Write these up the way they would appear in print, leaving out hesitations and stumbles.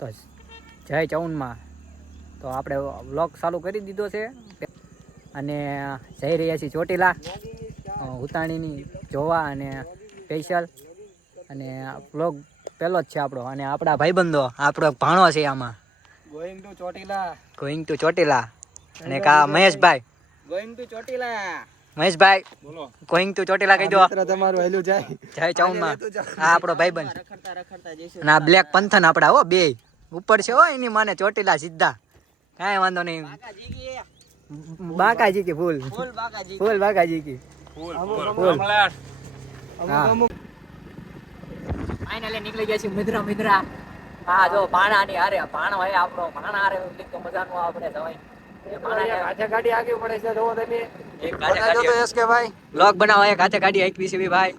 તો જય ચૌનમાં તો આપણે વ્લોગ ચાલુ કરી દીધો છે અને જઈ રહ્યા છીએ ચોટીલા ઉતાણીની જોવા અને સ્પેશિયલ અને વ્લોગ પહેલો જ છે આપણો અને આપણા ભાઈબંધો આપણો ભાણો છે આમાં ગોઈંગ ટુ ચોટીલા અને કા મહેશભાઈ ગોઈંગ ટુ ચોટીલા મહેશભાઈ બોલો ગોઈંગ ટુ ચોટીલા કહી દો તમારું હેલું જાય જય ચૌનમાં આ આપણો ભાઈબંધ રખડતા જઈશું અને આ બ્લેક પંથન આપડા હો બે ઉપર છે હો એની માને ચોટીલા સીધા કાંઈ વાંધો નહીં બાકાજી કે ફૂલ ફૂલ બાકાજી की ફાઇનલી નીકળી ગયા છે મિત્રા હા જો પાણાની હારે પાણો હોય આપણો પાણા હારે તો મજાનું આપણે જવાય ગાડી આગળ પડે છે જોવો તમે બ્લોગ બનાવો એક હાથે ગાડી આંકવી છે ભાઈ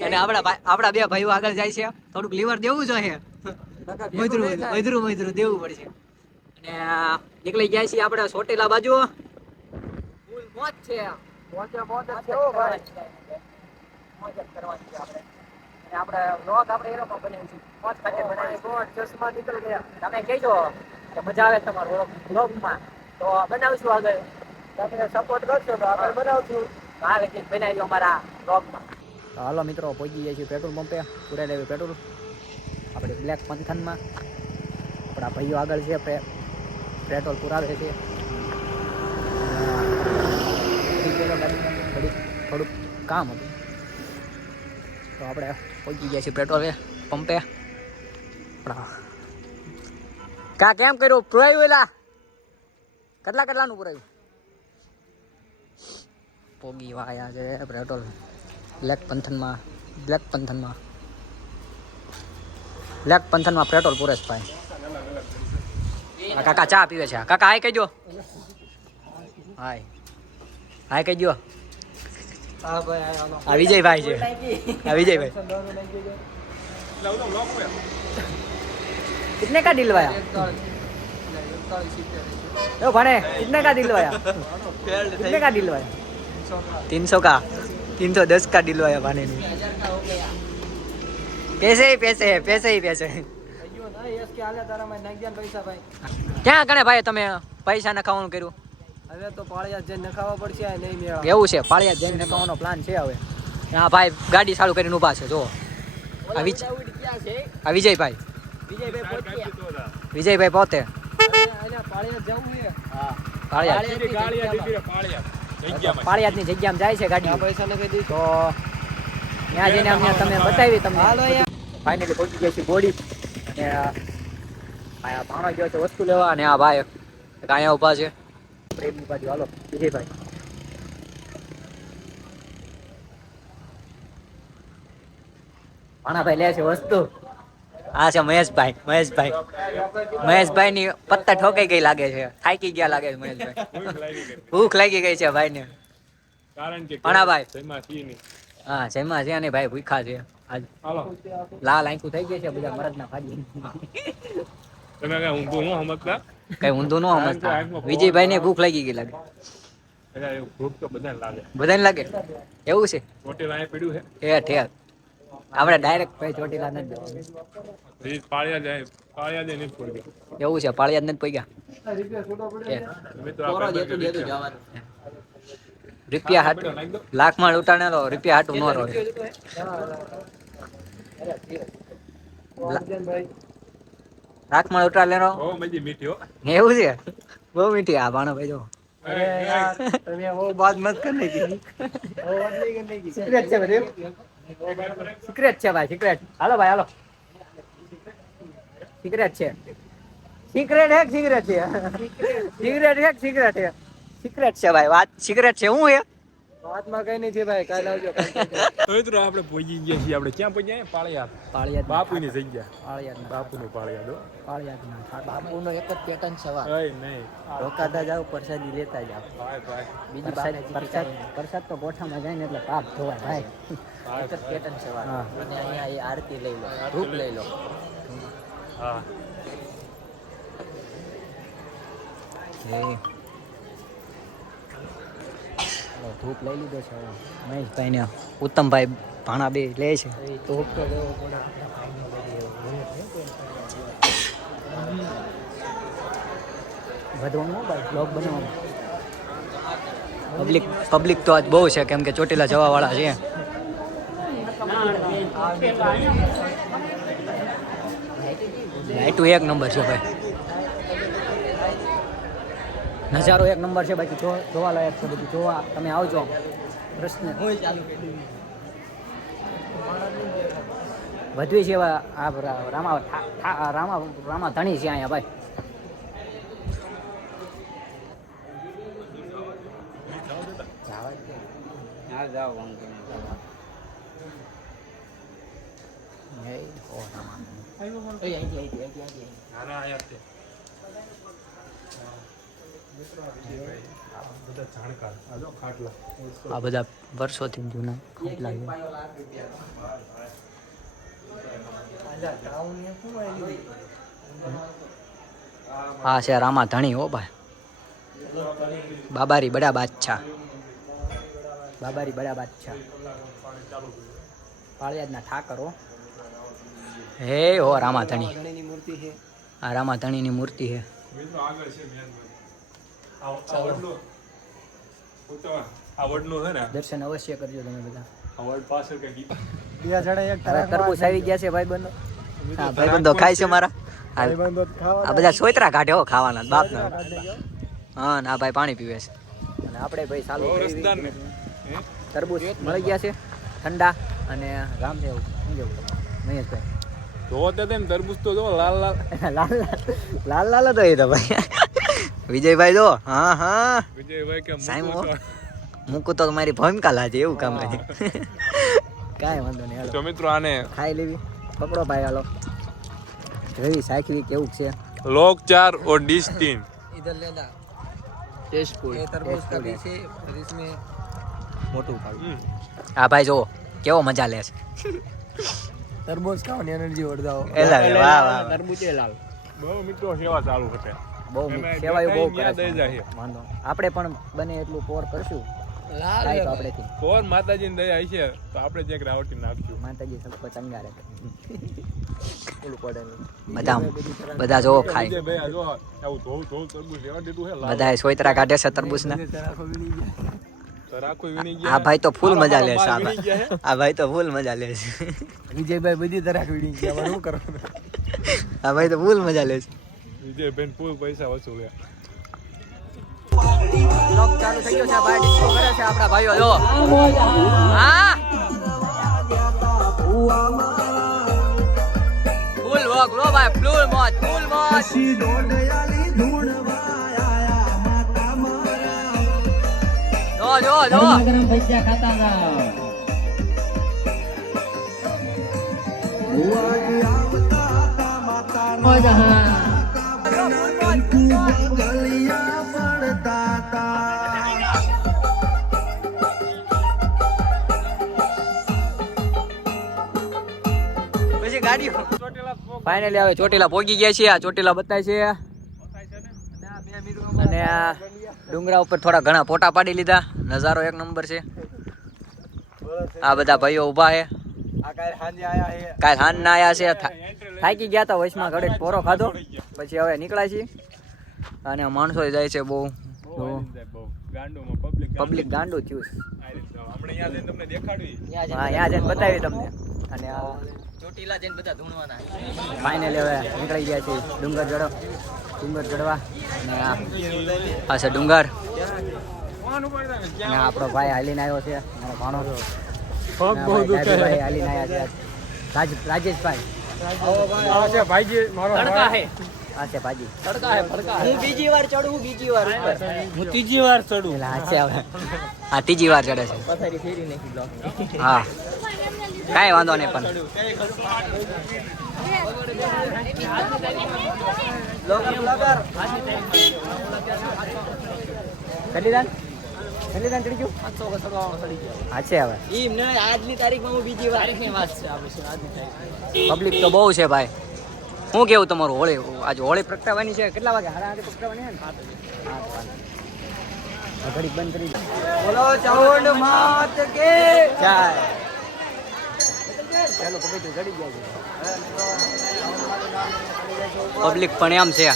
અને આપણા બે ભાઈઓ આગળ જાય છે થોડુંક લીવર દેવું જોઈએ મૈદરું દેવું પડશે અને નીકળી ગયા છીએ આપણે ચોટીલા બાજુ ફૂલ મોજ છે મોજ કેવો ભાઈ મોજ કરવાની છે આપણે અને આપણે બ્લોગ આપણે એરોમાં બનાવીશું મોજ ખાતે બનાવી મોજ ચશ્મા નીકળી ગયા તમે કહેજો કે મજા આવે તમારો બ્લોગમાં તો બનાવશું આગળ તમે સપોર્ટ કરશો તો આપણે બનાવશું આગળ બનાવી દો અમારા બ્લોગમાં તો હાલો મિત્રો પહોંચી જાય છે પેટ્રોલ પંપે પુરાઈ લેવી પેટ્રોલ આપણે બ્લેક પંથનમાં આપણા ભાઈઓ આગળ છે પેટ્રોલ પુરાવે છે થોડુંક કામ હતું તો આપણે પહોંચી ગયા છીએ પેટ્રોલ પંપે કા કેમ કર્યું પુરાયું એલા કેટલાનું પુરાયું પોગી વાયા છે પેટ્રોલ બ્લેક પંથનમાં પેટ્રોલ પૂરેશ ભાઈ કાકા ચા પીવે છે કાકા હાય કહેજો હાય કહેજો આ વિજયભાઈ છે આ વિજયભાઈ कितने का दिलवाया ओ भाने कितने का दिलवाया कितने का दिलवाया 300 का 310 का दिलवाया भाने ने पैसे ही ક્યાં કણે ભાઈ તમે પૈસા નખાવાનું કર્યું હવે તો પાળિયા જઈને નખાવા પડશે નહીં મેળા એવું છે પાળિયા જઈને નખાવાનો પ્લાન છે હવે હા ભાઈ ગાડી ચાલુ કરીને ઊભા છે જો આ વિજયભાઈ વિજયભાઈ પોતે પાળિયાદની જગ્યામાં જાય છે ગાડી પૈસા નખાઈ દઈ તો ત્યાં જઈને અમને તમે બતાવી તમને ફાઇનલી પહોંચી ગયા છે બોડી અને ભાણો ગયો છે વસ્તુ લેવા અને આ ભાઈ અહીંયા ઊભા છે પ્રેમની બાજુ હાલો વિજયભાઈ ભાણાભાઈ લે છે વસ્તુ આ છે મહેશભાઈ ની પત્તા ઠોકાઈ ગઈ લાગે છે થાકી ગયા લાગે છે મહેશભાઈ ભૂખ લાગી ગઈ છે ભાઈ ને ભાણાભાઈ હા જેમાં છે ને ભાઈ ભૂખા છે આજ લાલ આંખું થઈ ગઈ છે બધા મરદના ભાજી કઈ ઊંધું ન સમજતા વિજયભાઈ ને ભૂખ લાગી ગઈ લાગે બધાને લાગે એવું છે એ ઠેક આપણે ડાયરેક્ટ ભાઈ ચોટીલા નથી એવું છે પાળિયાદ નથી પગ્યા રૂપિયા હાટું લાખમાં લૂંટાણેલો રૂપિયા હાટું ન રહે લાખમાં લૂંટાણેલો એવું છે બહુ મીઠી આ ભાણો ભાઈ જો સિક્રેટ છે ભાઈ સિક્રેટ હાલો ભાઈ હાલો સિક્રેટ છે સિક્રેટ છે ભાઈ વાત સિક્રેટ છે હું હે વાતમાં કઈ નહીં છે ભાઈ કાલ આવજો મિત્રો આપણે પહોંચી ગયા છીએ આપણે ક્યાં પહોંચ્યા પાળિયાદ બાપુની જગ્યા બાપુનું પાળિયાદ બાપુનો એક જ પેટર્ન સવાર નહીં રોકાતા જાવ પ્રસાદી લેતા જાવ બીજી પ્રસાદ તો ગોઠામાં જાય ને એટલે પાપ ધોવાય ભાઈ એક જ પેટર્ન સવાર અને અહીંયા એ આરતી લઈ લો ધૂપ લઈ લો હા ધૂપ લઈ લીધો છે મહેશભાઈ ને ઉત્તમભાઈ ભાણા બે લે છે ધૂપ તો લેવો પડે વધવાનું ભાઈ બ્લોગ બનાવવાનું પબ્લિક તો આજ બહુ છે કેમ કે ચોટીલા જવાવાળા છે. લાઈટું એક નંબર છે ભાઈ, નજારો એક નંબર છે. બાકી જોવા લાયક છે બધું. જોવા તમે આવજો. પ્રશ્ન વધવી છે આ રામા ધણી છે અહીંયા ભાઈ. આ બધા વર્ષોથી જૂના ખાટલા છે. આ છે રામા ધણી હો ભાઈ. બાબારી બડા બાદશાહ, બાબારી બડા બાદશાહ, પાળિયાદના ઠાકર હો. હે હો રામા ધણી, આ રામા ધણીની મૂર્તિ છે. દર્શન અવશ્ય કરજો તમે બધા. તરબૂચ આવી ગયા છે ભાઈબંધો. હા ભાઈબંધો ખાય છે મારા. આ બધા સોયત્રા કાઢે હો ખાવાના બાપના. હા ના ભાઈ પાણી પીવે છે. અને આપણે ભાઈ ચાલુ તરબૂચ મળી ગયા છે ઠંડા. અને રામદેવ શું કેવું મહેશભાઈ? જોતે તેમ તરબૂચ તો જો લાલ લાલ લાલ લાલ તો એ તો ભાઈ. વિજયભાઈ જો હા હા વિજયભાઈ કે મૂકું તો મારી ભૂમિકા લાજે એવું કામ કરે. કાંઈ વાંધો નહીં હાલો. તો મિત્રો આને ખાઈ લેવી. પકડો ભાઈ હાલો. જોઈ સાખવી કેવું છે. लोग 4 और डिश 3 इधर लेना टेस्टफुल. ये तरबूज का बीज है और इसमें मोटू का હા ભાઈ જો કેવો મજા લે છે. तरबूज का एनर्जी बढ़ाओ એલા વાહ વાહ. तरबूज लाल બહુ મિત્રો સેવા ચાલુ છે. બહુ સેવાયું બહુ કરે દઈ છે. જાય વાંધો આપણે પણ બને એટલું પોર કરશું. થાય તો આપણેથી કોર માતાજીની દયા આવી છે તો આપણે જે રાવટી નાખશું. માતાજી સબકો ચંગા રહે. ઓલું પડે બધા જો ખાય. વિજયભાઈ આ જો આવું ધોવું ધોવું તરબૂચ લેવા દીધું છે લાલ. બધા સોયત્રા કાઢે છે તરબૂચના. તરાખું વીણી આ ગયા. ભાઈ તો ફૂલ મજા લે છે. માલ વીણી ગયા હે. આ ભાઈ તો ફૂલ મજા લે છે. વિજયભાઈ બધી તરફ વીડી ગયા શું કરવાનું? આ ભાઈ તો ફૂલ મજા લે છે. વિજયભાઈ ફૂલ પૈસા વસૂલ્યા. બ્લોગ ચાલુ થઈ ગયો છે. ભાઈ ડિસ્કો કરે છે આપણા ભાઈઓ જો. હા ફૂલ વોક લો ભાઈ. ફૂલ મોજ ફૂલ મોજ. જો જો જો પૈસા ખાતા પછી ગાડીઓ ફાઇનલી હવે ચોટીલા પહોંચી ગયા છીએ. આ ચોટીલા બતાય છે. અને આ ડુંગરા ઉપર થોડા ઘણા ફોટા પાડી લીધા. નજારો એક નંબર છે. આ બધા ભાઈઓ ઊભા છે. કાલ હાન ના આયા છે. થાકી ગયા હતા વચમાં ઘડીક પોરો ખાધો પછી હવે નીકળ્યા છીએ. અને માણસો જાય છે બહુ. પબ્લિક ગાંડું થયું છે. હા ત્યાં જઈને બતાવી તમને. અને ચોટીલા જઈને બધા ધૂણવાના. ફાઇનલી હવે નીકળી ગયા છે ડુંગર ચડવા. અને આ છે ડુંગર. અને આપણો ભાઈ હાલીને આવ્યો છે. મારો ભાણો ભાઈ હાલીને આવ્યા છે. રાજેશભાઈ આ છે ભાઈજી મારો આ છે ભાજી. હું બીજી વાર ચડું બીજી વાર હું ત્રીજી વાર ચડું. એટલે આ છે હવે આ ત્રીજી વાર ચડે છે. પથારી ફેરી નાખી બ્લોક. હા કાંઈ વાંધો નહીં પણ કલીદાન ચડી ગયું. હા છે હવે ઈ ને આજની તારીખમાં હું બીજી વાર તારીખની વાત છે આપણે આજની તારીખ. પબ્લિક તો બહુ છે ભાઈ. શું કેવું તમારું? હોળી આજે હોળી પ્રગટાવવાની છે. કેટલા વાગે? 8:30 પ્રગટાવવાની છે ને? ઘડીક બંધ કરી બોલો ચાઉંડ માત કે જય. ચાલો પવિત્ર ચડી ગયા છે. પબ્લિક પણ એમ છે.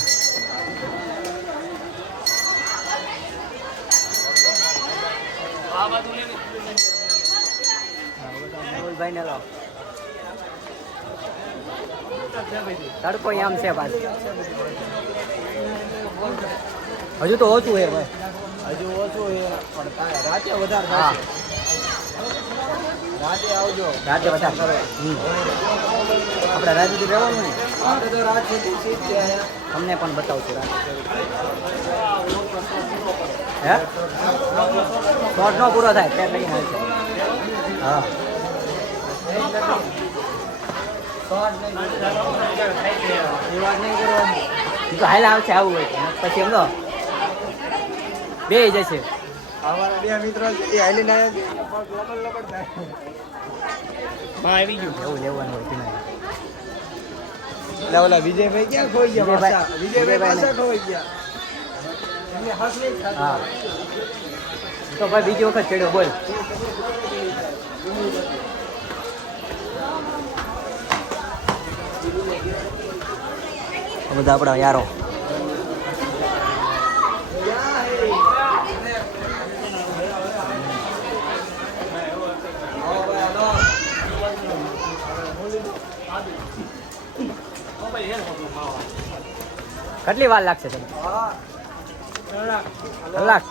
ભાઈ ને લો તડકો આમ છે પાછું હજુ તો ઓછું છે ભાઈ હજુ ઓછું છે પણ રાતે વધારે હા રાતે આવજો રાતે વધારે કરો આપણે રાત સુધી રહેવાનું ને આપણે તો રાત સુધી સીટ છે તમને પણ બતાવશું રાત હે શોર્ટ નો પૂરો થાય ત્યાં લઈને આવશે હા એ વાત નહીં કરવાની એ તો હાલ આવશે આવું હોય પછી એમ તો બે જશે અમારા બે મિત્રો છે એ હાલીને આવ્યા છે લોકલ થાય આવી ગયું એવું લેવાનું હોય પીને એટલે ઓલા વિજયભાઈ ક્યાં ખોઈ ગયા વિજયભાઈ- પાછા? વિજયભાઈ પાછા વિજયભાઈને. ખોઈ ગયા એમને હાથ નહીં ખાતો. હા તો ભાઈ બીજી વખત ચડ્યો બોલ આ બધા આપણા યારો કેટલી વાર લાગશે તમને કલાક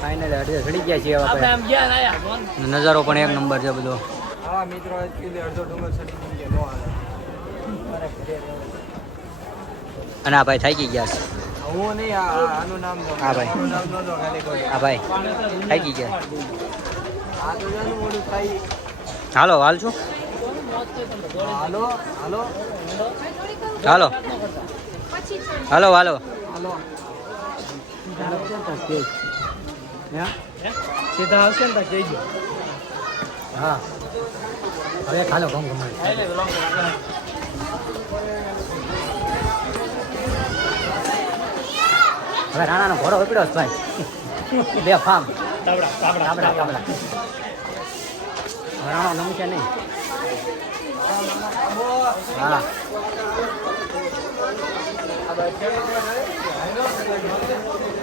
ફાઇનલ અડધે ચડી ગયા છીએ હવે આપણે. નજારો પણ એક નંબર છે બધો. હા મિત્રો કીધે અડધો ડુંગર ચડી ગયા નો હાલે અને આ ભાઈ થાકી ગયા છે. હું નહીં આનું નામ દઉં હા ભાઈ. આનું નામ ન દઉં ખાલી કોઈ આ ભાઈ થાકી ગયા. આ તો જાનું મોડું થાય હાલો હાલ છું હાલો હાલો હાલો હાલો હાલો હાલો સીધા આવશે ને તો કહેજો હા હવે ખાલો ઘમ ઘમાડ હવે રાણાનો ઘોડો ઉપડ્યો છે ભાઈ બે ફામ તાબડા તાબડા રાણો નમશે નહીં હા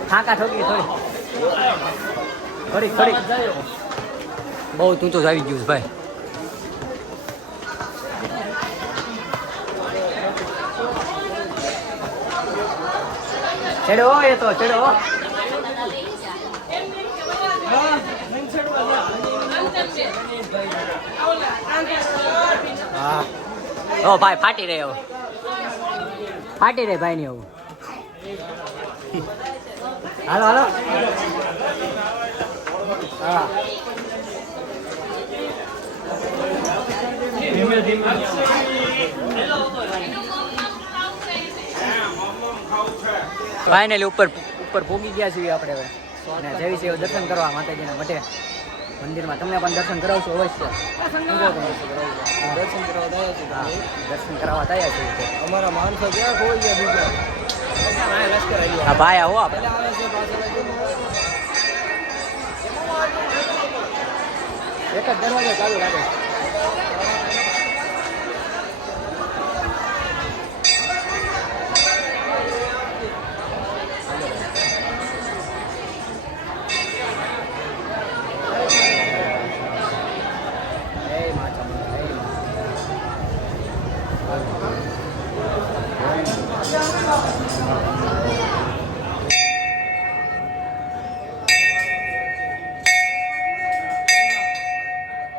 ખાકા ઠોકી થોડી થોડી બહુ તું તો આવી ગયું છે ભાઈ. ચડો એ તો ચડો હા ઓ ભાઈ ફાટી રહ્યો ફાટી રહે ભાઈ ની એવું હાલો હાલો હા ફાઇનલી ઉપર પહોંચી ગયા છીએ આપણે હવે અને જઈએ છીએ દર્શન કરવા માતાજીના મઠે મંદિરમાં. તમને પણ દર્શન કરાવશું અવશ્ય. દર્શન કરવા ગયા છે હા દર્શન કરાવવા તૈયાર છીએ. અમારા માણસો ક્યાં ખોઈ ગયા બીજા હા ભાઈ આવો આપણે પેલા આવે છે પાછળ એક જ દરવાજો ચાલુ રાખો.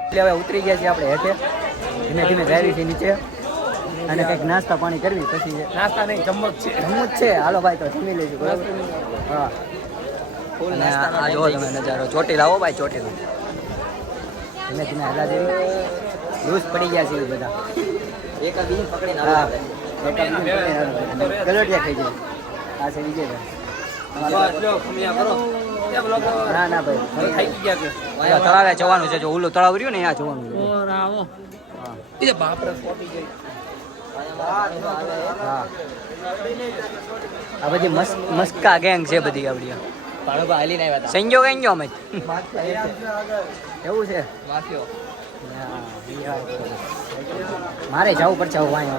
એટલે હવે ઉતરી ગયા છીએ આપણે હેઠે ધીમે ધીમે જાય છે નીચે અને કંઈક નાસ્તા પાણી કરવી પછી નાસ્તા નહીં જમક છે જમવું જ છે. હાલો ભાઈ તો જમી લઈશું બરાબર. હા અને આ જોવો તમે નજારો ચોટીલા હો ભાઈ ચોટીલા ધીમે ધીમે હલા જેવી લૂઝ પડી ગયા છે એ બધા. એકા બીજી પકડીને હા ગલોટિયા ખાઈ જાય. આ છે વિજયભાઈ. ના ના ભાઈ થઈ ગયા કે અહીંયા તળાવે જવાનું છે. જો ઓલું તળાવ રહ્યું ને અહીંયા જવાનું છે. આવો હા એ બાપરે ફોટી ગઈ હા આ બધી મસ્કા ગેંગ છે બધી આપણી. પાડોબા હાલીને આવ્યા હતા સંજો કઈ ગયો અમે એવું છે. માફિયો મારે જવું પડશે હવે વાંહે.